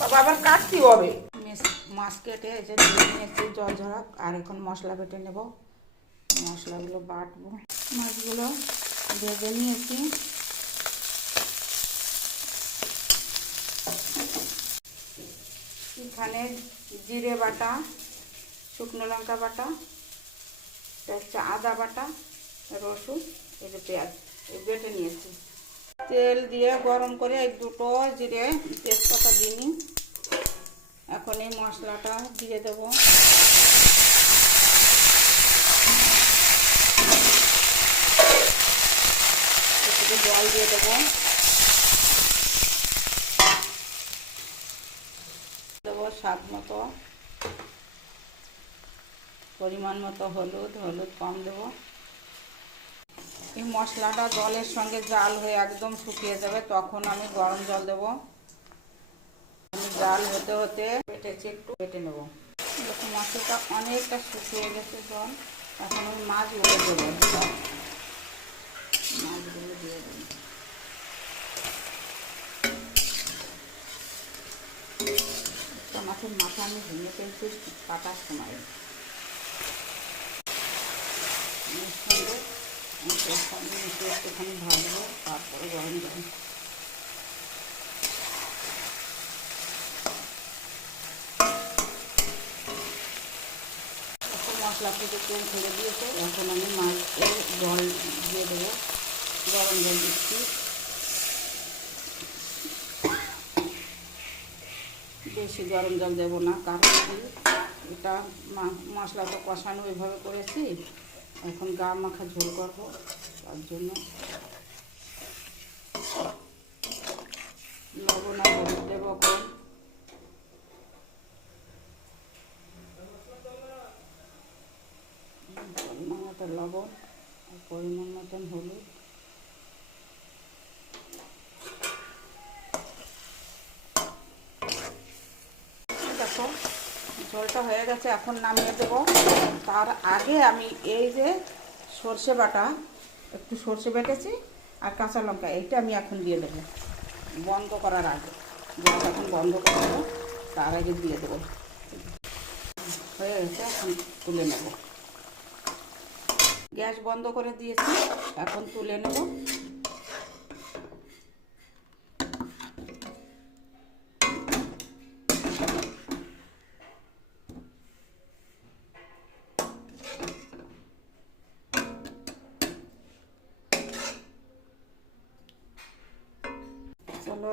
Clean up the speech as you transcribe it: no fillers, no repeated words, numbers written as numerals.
বাবা আবার কাটতে হবে। মাছ কেটে এই যে ধুয়ে নিয়েছি জল ঝরাক, আর এখন মশলা বেটে নেব। মশলাগুলো বাটবো। মাছগুলো ভেজে নিয়েছি। এখানে জিরে বাটা, শুকনো লঙ্কা বাটা, হচ্ছে আদা বাটা, রসুন, এই যে পেঁয়াজ বেটে নিয়েছি। তেল দিয়ে গরম করে এই দুটো জিরে তেজপাতা দিই। এখন এই মশলাটা দিয়ে দেবো। একটু জল দিয়ে দেবো। দেবো স্বাদ মতো, পরিমাণ মতো হলুদ, হলুদ কম দেবো। এই মশলাটা জলের সঙ্গে জাল হয়ে একদম শুকিয়ে যাবে, তখন আমি গরম জল দেবো। আমি জাল হতে হতে পেটেছি, একটু পেটে নেবো। দেখুন মশলাটা অনেকটা শুকিয়ে গেছে জল। এখন আমি মাছগুলো দেবো। মাছগুলো দিয়ে দেবো। মাছের মাথা আমি ভেঙে ফেলছি কাটার সময়। সঙ্গে একটুখানি ভাজবো, তারপরে গরম দেবো। মশলা থেকে তেল ছেড়ে দিয়েছে, এখন আমি মাছের জল দিয়ে দেবো। গরম জল দিচ্ছি। বেশি গরম জল দেবো না, কারণ এটা মশলা তো কষানো এভাবে করেছি, এখন গা মাখা ঝোল করবো, তার জন্য লবণ আর হলুদ দেবো। পরিমাণ মতো লবণ আর পরিমাণ মতন হলুদ। দেখো ঝোলটা হয়ে গেছে, এখন নামিয়ে দেবো। তার আগে আমি এই যে সর্ষে বাটা, একটু সর্ষে বেটেছি আর কাঁচা লঙ্কা, এইটা আমি এখন দিয়ে দেবো বন্ধ করার আগে। গ্যাস এখন বন্ধ করে দেবো, তার আগে দিয়ে দেবো। হয়ে গেছে, এখন তুলে নেব। গ্যাস বন্ধ করে দিয়েছি, এখন তুলে নেব। চলো